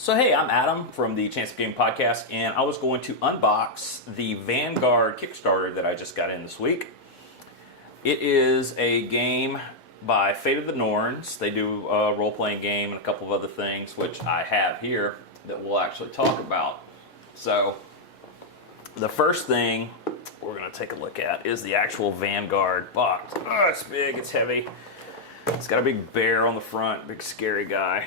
So hey, I'm Adam from the Chance of Game podcast, and I was going to unbox the Vanagard Kickstarter that I just got in this week. It is a game by Fate of the Norns. They do a role-playing game and a couple of other things, which I have here that we'll actually talk about. So the first thing we're going to take a look at is the actual Vanagard box. Oh, it's big, it's heavy. It's got a big bear on the front, big scary guy.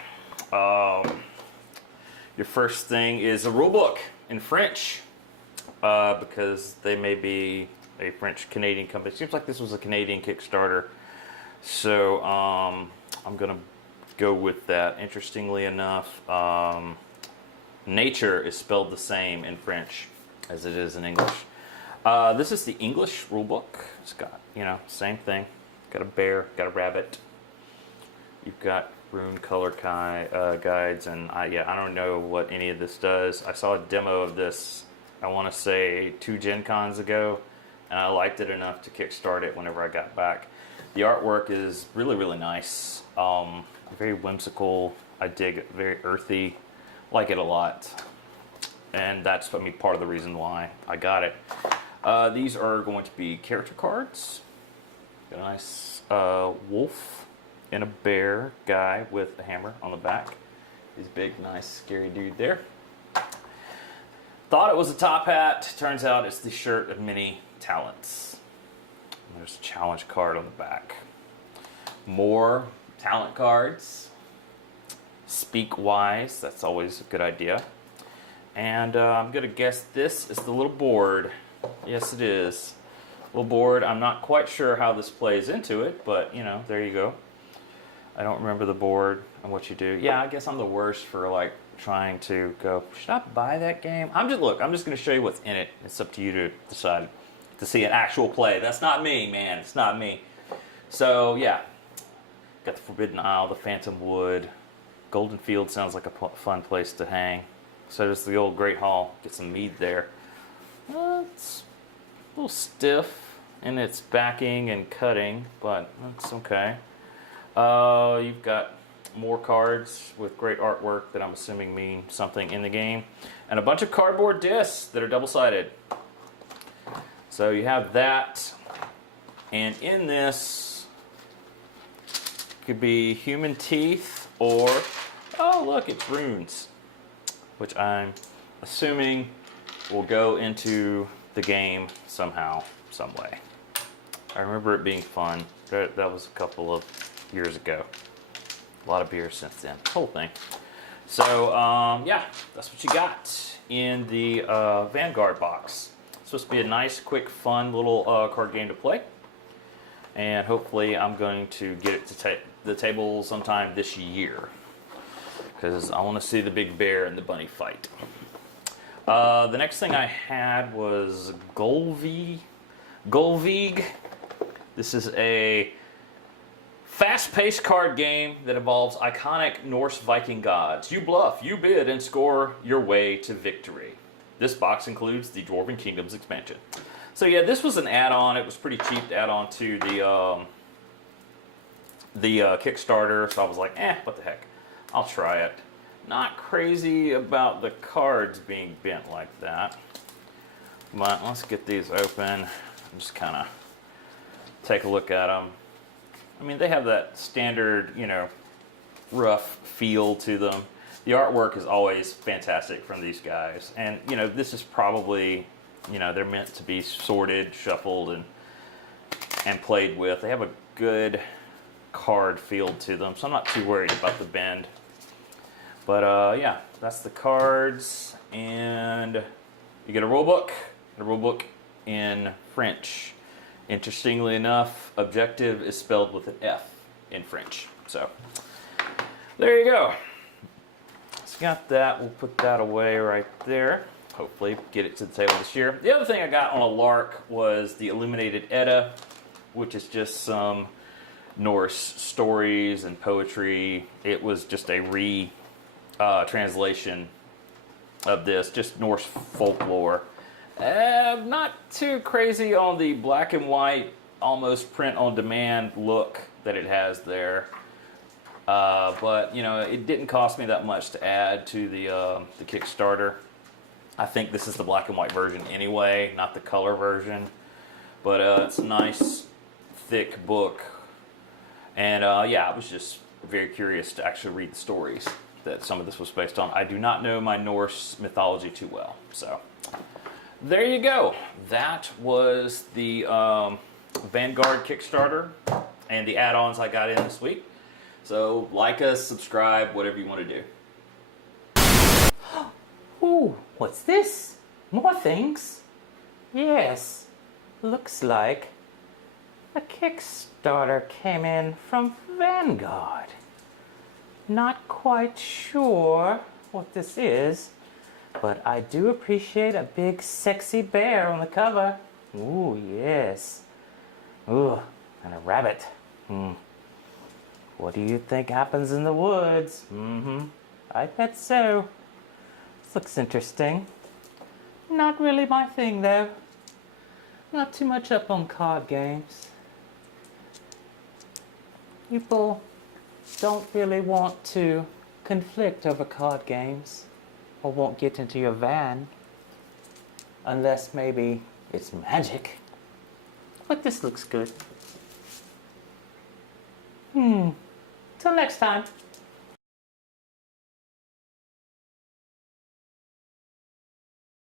Your first thing is a rule book in French, because they may be a French-Canadian company. It seems like this was a Canadian Kickstarter, so I'm going to go with that. Interestingly enough, nature is spelled the same in French as it is in English. This is the English rule book. It's got, same thing. Got a bear, got a rabbit. You've got rune color guides, and I don't know what any of this does. I saw a demo of this, I want to say 2 Gen Cons ago, and I liked it enough to kickstart it whenever I got back. The artwork is really, really nice. Very whimsical. I dig it. Very earthy. Like it a lot. And that's, part of the reason why I got it. These are going to be character cards. Got a nice wolf and a bear guy with a hammer on the back. He's big, nice, scary dude there. Thought it was a top hat. Turns out it's the shirt of many talents. And there's a challenge card on the back. More talent cards. Speak wise. That's always a good idea. And I'm going to guess this is the little board. Yes, it is. Little board. I'm not quite sure how this plays into it, but, there you go. I don't remember the board and what you do. Yeah, I guess I'm the worst for trying to go, should I buy that game? I'm just going to show you what's in it. It's up to you to decide to see an actual play. That's not me, man. It's not me. So, yeah. Got the Forbidden Isle, the Phantom Wood. Golden Field sounds like a fun place to hang. So does the old Great Hall. Get some mead there. It's a little stiff in its backing and cutting, but that's okay. You've got more cards with great artwork that I'm assuming mean something in the game, and a bunch of cardboard discs that are double-sided. So you have that, and in this could be human teeth, or, oh look, it's runes, which I'm assuming will go into the game somehow, some way. I remember it being fun. That was a couple of years ago. A lot of beer since then. Whole thing. So, yeah, that's what you got in the Vanagard box. It's supposed to be a nice, quick, fun little card game to play. And hopefully I'm going to get it to the table sometime this year, because I want to see the big bear and the bunny fight. The next thing I had was Golvig. This is a fast-paced card game that involves iconic Norse Viking gods. You bluff, you bid, and score your way to victory. This box includes the Dwarven Kingdoms expansion. So yeah, this was an add-on. It was pretty cheap to add on to the Kickstarter. So I was like, what the heck? I'll try it. Not crazy about the cards being bent like that. But let's get these open. Just kind of take a look at them. They have that standard, rough feel to them. The artwork is always fantastic from these guys. And, this is probably, they're meant to be sorted, shuffled, and played with. They have a good card feel to them, so I'm not too worried about the bend. But, yeah, that's the cards. And you get a rule book in French. Interestingly enough, objective is spelled with an F in French. So, there you go. So got that. We'll put that away right there. Hopefully get it to the table this year. The other thing I got on a lark was the Illuminated Edda, which is just some Norse stories and poetry. It was just a translation of this, just Norse folklore. Not too crazy on the black and white, almost print-on-demand look that it has there. But you know, it didn't cost me that much to add to the Kickstarter. I think this is the black and white version anyway, not the color version. But it's a nice, thick book. And yeah, I was just very curious to actually read the stories that some of this was based on. I do not know my Norse mythology too well. So there you go. That was the Vanagard Kickstarter and the add-ons I got in this week. So like us, subscribe, whatever you want to do. Ooh, what's this? More things? Yes, looks like a Kickstarter came in from Vanagard. Not quite sure what this is, but I do appreciate a big sexy bear on the cover. Ooh, yes. Ooh, and a rabbit. What do you think happens in the woods? I bet so. This looks interesting. Not really my thing, though. Not too much up on card games. People don't really want to conflict over card games or won't get into your van unless maybe it's magic. But this looks good. Till next time.